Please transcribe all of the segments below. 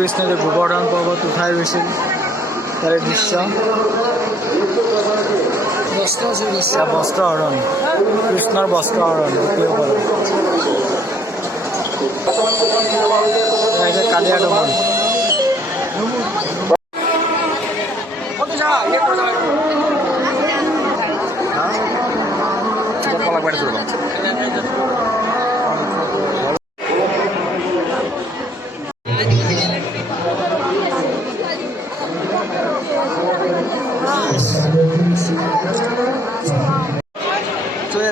কৃষ্ণ যে গোবৰ্ধন পৰ্বত উঠাই গৈছিল তাৰে দৃশ্য বস্ত্ৰহৰণ কৃষ্ণৰ বস্ত্ৰহৰণ গোপীসকলৰ কালিয়া দমন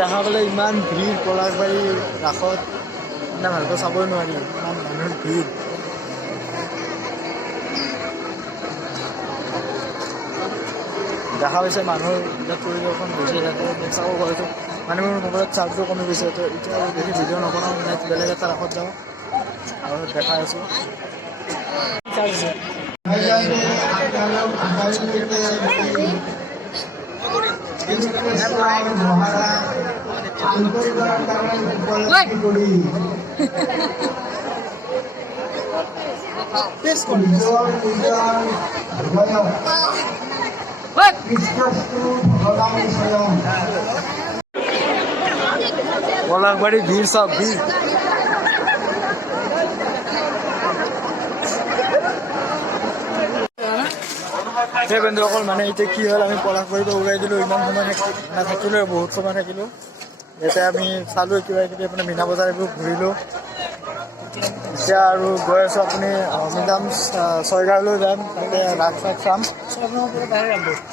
দেখা পালে ইমান ভিৰ পলাশবাৰী ৰাসত মানে ভালকৈ চাবই নোৱাৰি ইমান মানুহৰ ভিৰ দেখা পাইছে মানুহৰ এতিয়া পৰিদৰ্শন হৈছে ইয়াতে চাব পাৰিছোঁ মানুহৰ মোবাইলত চাৰ্জো কমি গৈছে তো এতিয়া বেছি ভিডিঅ' নবনাওঁ নেক্সট বেলেগ এটা ৰাসত যাওঁ আৰু দেখাই আছোঁ পলাশবাৰী ভিৰ চব ভিৰ সেই বন্ধুসকল মানে এতিয়া কি হ'ল আমি পলাশবাৰীৰ পৰা ওলাই দিলোঁ ইমান সময় থাকিলোঁ বহুত সময় থাকিলোঁ এতিয়া আমি চালোঁ কিবা কিবি আপোনাৰ মীনা বজাৰ এইবোৰ ঘূৰিলোঁ এতিয়া আৰু গৈ আছোঁ আপুনি যাম ছয়গাঁৱলৈ যাম তাতে ৰাস চাস চাম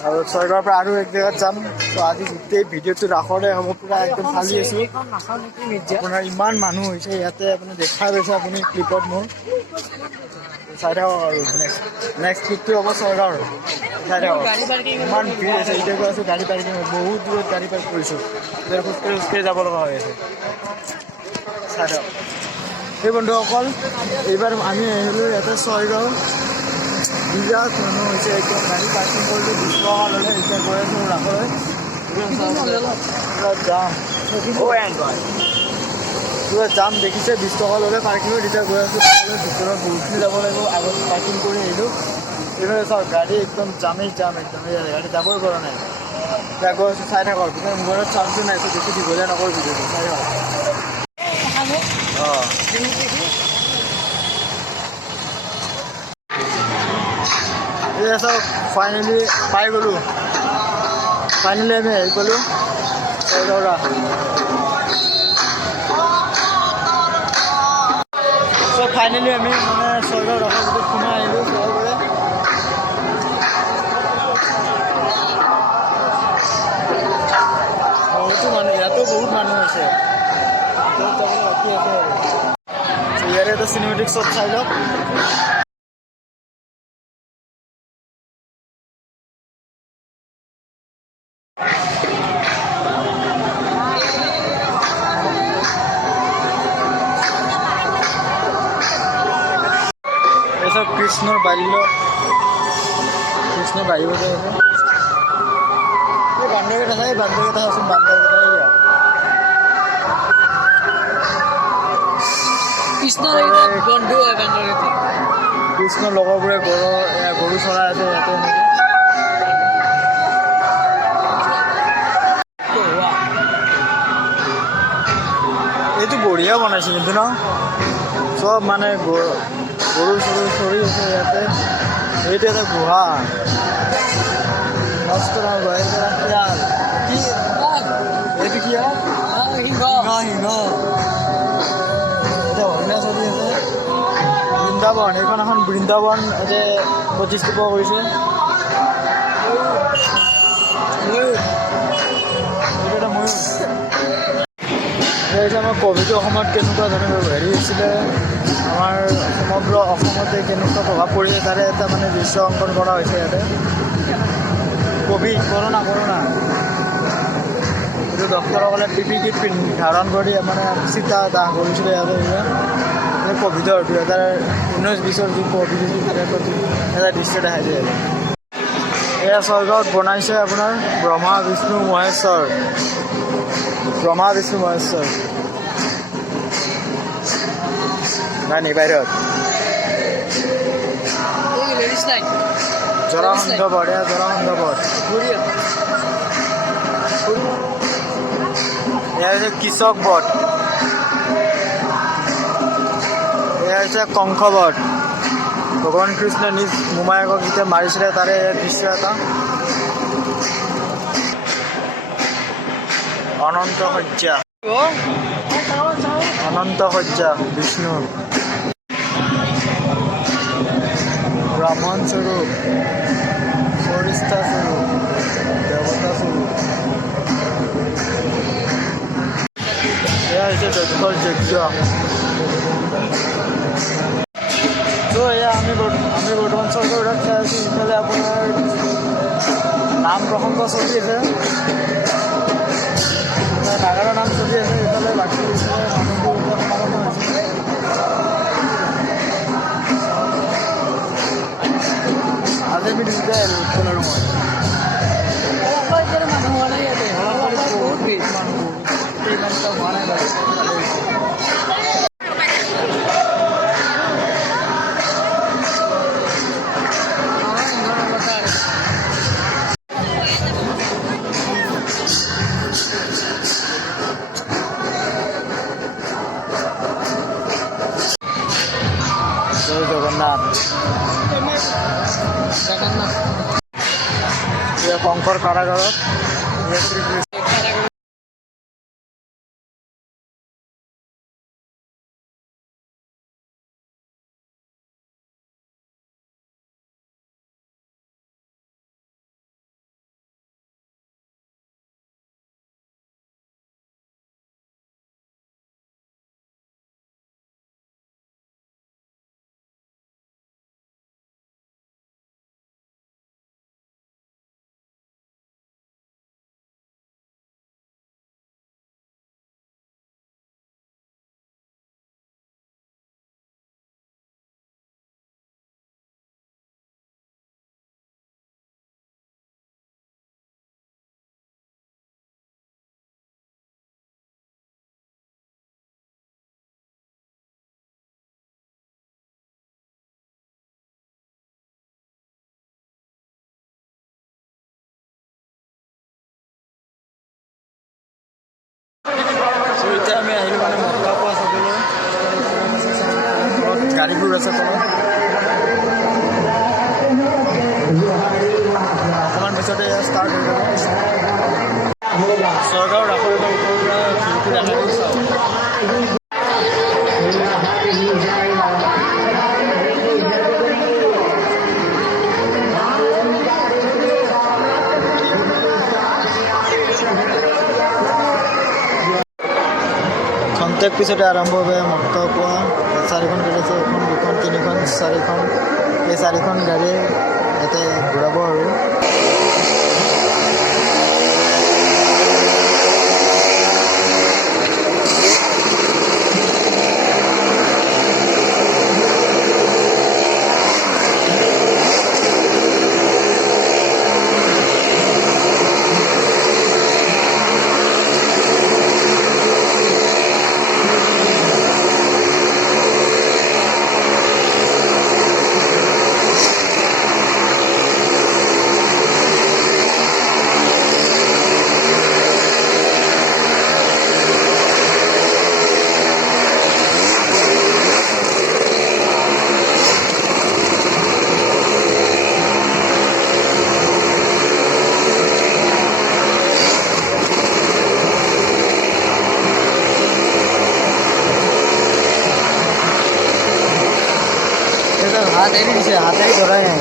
আৰু ছয়গাঁৱৰ পৰা আৰু এক জেগাত যাম ত' আজি গোটেই ভিডিঅ'টো ৰাসৰে হ'ব পূৰা একদম ফালি আছোঁ আপোনাৰ ইমান মানুহ হৈছে ইয়াতে আপুনি দেখাই পাইছে আপুনি ক্লিপত মোৰ চাই থাকক আৰু নেক্সট ক্লিপটো হ'ব ছয়গাঁৱৰ চাই থাকক ইমান ভিৰ আছে এতিয়া গৈ আছোঁ গাড়ী পাৰ্কিং বহুত দূৰত গাড়ী পাৰ্ক কৰিছোঁ এতিয়া খোজকাঢ়ি যাব লগা হৈ আছে চাই থাকক সেই বন্ধুসকল এইবাৰ আমি আহিলোঁ ইয়াতে ছয়গাঁও বিৰাট মানুহ হৈছে একদম গাড়ী পাৰ্কিং কৰিলোঁ 20 টকা ল'লে এতিয়া গৈ আছোঁ ৰাসলৈ পুৰা জাম পুৰা জাম দেখিছে 20 টকা ল'লে পাৰ্কিঙত এতিয়া গৈ আছোঁ ভিতৰত বহুতখিনি যাব লাগিব আগত পাৰ্কিং কৰি আহিলোঁ এইফালে চাওক গাড়ী একদম জামেই জাম একদম গাড়ী যাবই পৰা নাই এতিয়া গৈ আছোঁ চাই থাকক কিন্তু মোবাইলত চাৰ্জটো নাই বেছি দীঘলীয়া নকৰোঁ ভিডিঅ'টো চাই থাকক এই চাওক ফাইনেলি পাই গ'লোঁ ফাইনেলি আমি হেৰি গ'লোঁ ছয়গাঁৱৰা চ' ফাইনেলি আমি মানে ছয়গাঁও ৰাসৰ ভিতৰত সোমাই আহিলোঁ ছয়গাঁৱৰে বহুতো মানুহ ইয়াতো বহুত মানুহ আছে বাকী আছে ইয়াৰে এটা চিনেমেটিক শ্বট চাই লওক এসব কৃষ্ণর বাল্য কৃষ্ণ বাড়ি বসে আছে এই বান্ধবের কথা এই বান্ধবের কথা আসুন বান্ধবের কথা ইয়া কৃষ্ণৰ বন্ধু হয় বান্ধবেৰ কৃষ্ণৰ লগৰবোৰে গৰু চৰাই আছে ইয়াতে এইটো বঢ়িয়া বনাইছে কিন্তু ন সব মানে গৰু চৰু চৰি আছে ইয়াতে এইটো এটা গুহা নষ্ট নহয় কি এইটো কি সিংহ এতিয়া ধৰ্মীয় চলি আছে বৃন্দাবন এইখন এখন বৃন্দাবন এতিয়া প্ৰতিষ্ঠাপন কৰিছে এইটো এটা ময়ূৰ আমাৰ ক'ভিডৰ সময়ত কেনেকুৱা ধৰণৰ হেৰি হৈছিলে আমাৰ সমগ্ৰ অসমতে কেনেকুৱা প্ৰভাৱ পৰিছে তাৰে এটা মানে দৃশ্য অংকন কৰা হৈছে ইয়াতে কৰোণা এইটো ডক্তৰসকলে PPE কিট ধাৰণ কৰি মানে চিতা দাহ কৰিছিলে ইয়াতে ক'ভিডৰ 2019-20 যি ক'ভিড এটা দৃশ্য দেখাই দিয়ে এয়া ছয়গাঁৱত বনাইছে আপোনাৰ ব্ৰহ্মা বিষ্ণু মহেশ্বৰ নাই নি বাহিৰত জৰাসন্ধ বধ, এয়া জৰাসন্ধ বধ। এয়া হৈছে কৃষক বধ, এয়া হৈছে কংস বধ। ভগৱান কৃষ্ণই নিজ মোমায়েকক যেতিয়া মাৰিছিলে তাৰে দৃশ্য এটা। অনন্ত শয্যা, অনন্ত শয্যা বিষ্ণু, ব্ৰাহ্মণ স্বৰূপ, ফৰিষ্টা স্বৰূপ, দেৱতা স্বৰূপ। এয়া হৈছে দক্ষৰ যজ্ঞ। তো এয়া আমি বৰ্তমান স্বৰ্গৰাত চাই আছোঁ। ইফালে আপোনাৰ নাম প্ৰসংগ চলি আছে, নাগাৰা নাম চলি আছে। ইফালে বাকী মানুহবোৰ সমাগত হৈছে। আজি আমি দুটাই উৎপল আৰু মই মানুহ হোৱা নাই ইয়াতে, বহুত ভিৰ মানুহ, ইমান এটা হোৱা নাই বাৰু। জয় জগন্নাথ। এয়া কংসৰ কাৰাগাৰত শ্ৰীকৃষ্ণ। এতিয়া আমি আহিলোঁ মানে মক্কা পোৱা চাবলৈ। গাড়ীবোৰ আছে তলত। অকণমান পিছতে ষ্টাৰ্ট হৈ যাব। স্বৰ্গৰ ৰাসৰ ওপৰৰ পৰা ভিউটো দেখাই দিছোঁ। খন্তেক পিছতে আৰম্ভ হ'ব মক্কা পোৱা। 4খন গাড়ী আছে, এখন 2খন 3খন 4খন। এই 4খন গাড়ী ইয়াতে ঘূৰাব আৰু। हाथ ही धरा है।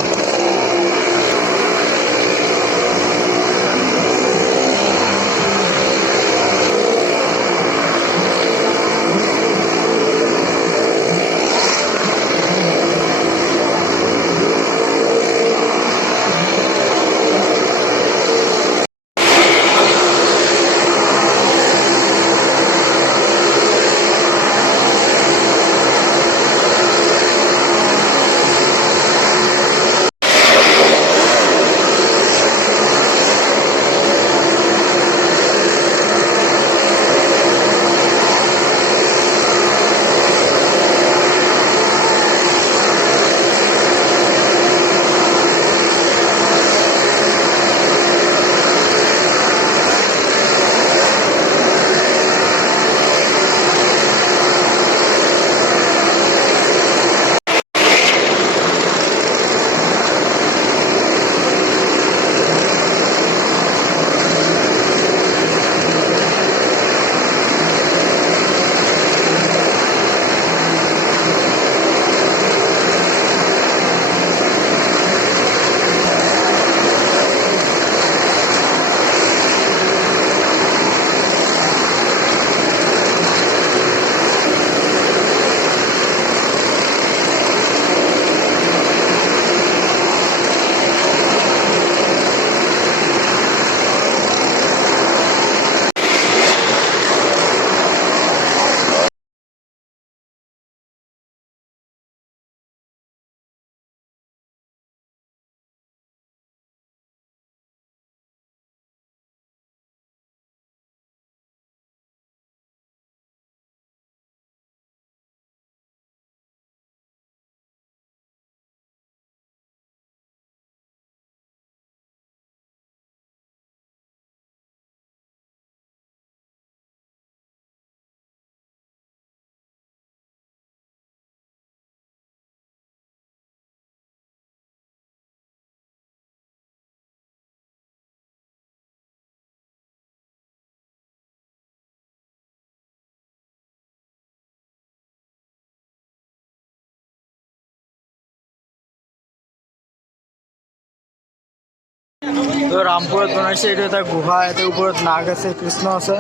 তো ৰামপুৰত বনাইছে, এইটো এটা গুহা, ইয়াতে ওপৰত নাগ আছে, কৃষ্ণ আছে,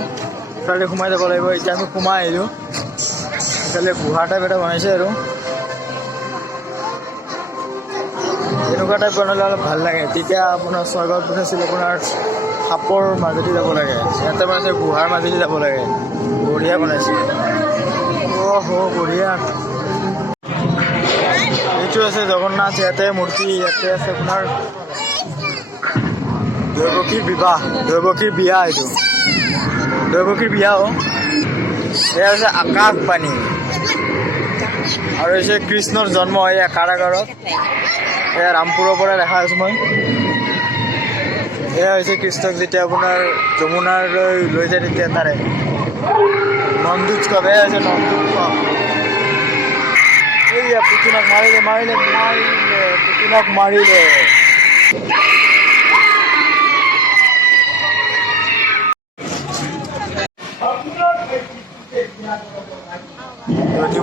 ইফালে সোমাই যাব লাগিব। এতিয়া আমি সোমাই আহিলোঁ, ইফালে গুহা টাইপ এটা বনাইছে আৰু এনেকুৱা টাইপ বনালে অলপ ভাল লাগে। তেতিয়া আপোনাৰ স্বৰ্গত বনাইছিল আপোনাৰ সাপৰ মাজেদি যাব লাগে, ইয়াতে বনাইছে গুহাৰ মাজেদি যাব লাগে, বঢ়িয়া বনাইছে। বঢ়িয়া। এইটো আছে জগন্নাথ, ইয়াতে মূৰ্তি, ইয়াতে আছে আপোনাৰ দৈৱকীৰ বিবাহ, দৈৱকীৰ বিয়া, এইটো দৈৱকীৰ বিয়াও। এয়া হৈছে আকাশ বাণী আৰু হৈছে কৃষ্ণৰ জন্ম এয়া কাৰাগাৰত, এয়া ৰামপুৰৰ পৰা দেখা আছোঁ মই। এয়া হৈছে কৃষ্ণক যেতিয়া আপোনাৰ যমুনালৈ লৈ যায় তেতিয়া তাৰে নন্দোৎসৱ, এয়া হৈছে নন্দোৎসৱ। এইয়া পুতুনক মাৰিলে, পুতুনক মাৰিলে।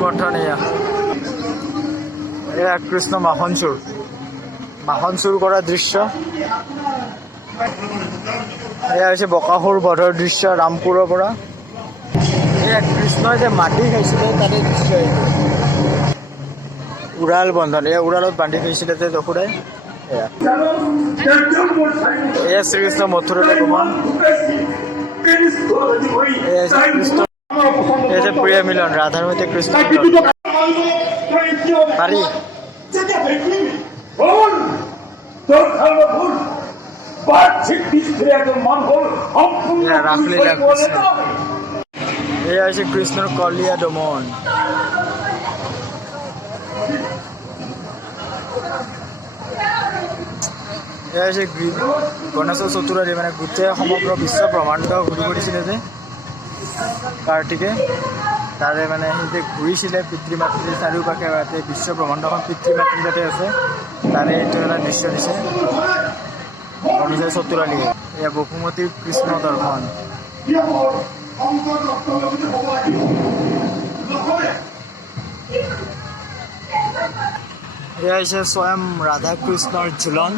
মন্থন এয়া কৃষ্ণ মাখন চুৰ কৰা দৃশ্য। এয়া হৈছে বকাসুৰ বধৰ দৃশ্য ৰামপুৰৰ পৰা। এয়া কৃষ্ণই যে মাটি খাইছিলে তাতে দৃশ্য এইটো। উৰাল বন্ধন, এয়া উৰালত বান্ধি থৈছিলে যে যশোদাই। এয়া শ্ৰীকৃষ্ণ মথুৰালৈ গমন। এই যে প্ৰিয় মিলন, ৰাধাৰ সৈতে কৃষ্ণ পাৰি ৰাসলীলা। এয়া হৈছে কৃষ্ণৰ কলীয়া দমন। এয়া হৈছে গণেশৰ চতুৰাৰী, মানে গোটেই সমগ্ৰ বিশ্ব ব্ৰহ্মাণ্ড ঘূৰি ফুৰিছিলে যে কাৰ্তিকে, তাৰে মানে সি যে ঘূৰিছিলে পিতৃ মাতৃৰ চাৰিওপাশে, ইয়াতে বিশ্ব ব্ৰহ্মাণ্ডখন পিতৃ মাতৃ যাতে আছে তাৰে এইটো এটা দৃশ্য দিছে গণেশৰ চতুৰালী। এয়া বসুমতীৰ কৃষ্ণ দৰ্শন। এয়া হৈছে স্বয়ং ৰাধা কৃষ্ণৰ ঝুলন।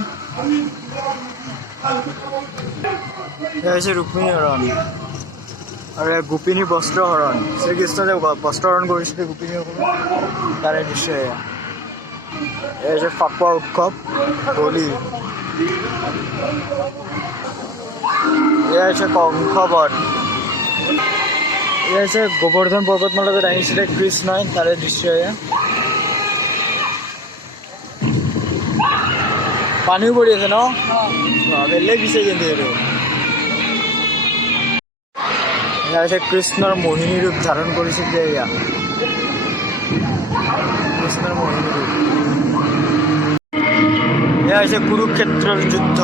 এয়া হৈছে ৰুক্মিণী হৰণ আৰু গোপিনী বস্ত্ৰহৰণ। শ্ৰীকৃষ্ণ যে বস্ত্ৰহৰণ কৰিছিলে গোপিনীসকলে তাৰে দৃশ্য। এয়া হৈছে ফাকুৱা উৎসৱ হোলী। এয়া হৈছে কংসবধ। এয়া হৈছে গোবৰ্ধন পৰ্বতমালাত আহিছিলে কৃষ্ণই তাৰে দৃশ্য। এয়া পানীও পৰি আছে ন, বেলেগ দিছে কিন্তু এইটো। এয়া হৈছে কৃষ্ণৰ মোহিনী ৰূপ ধাৰণ কৰিছিল যে, এয়া কৃষ্ণৰ মোহিনী ৰূপ। এয়া হৈছে কুৰুক্ষেত্ৰৰ যুদ্ধ।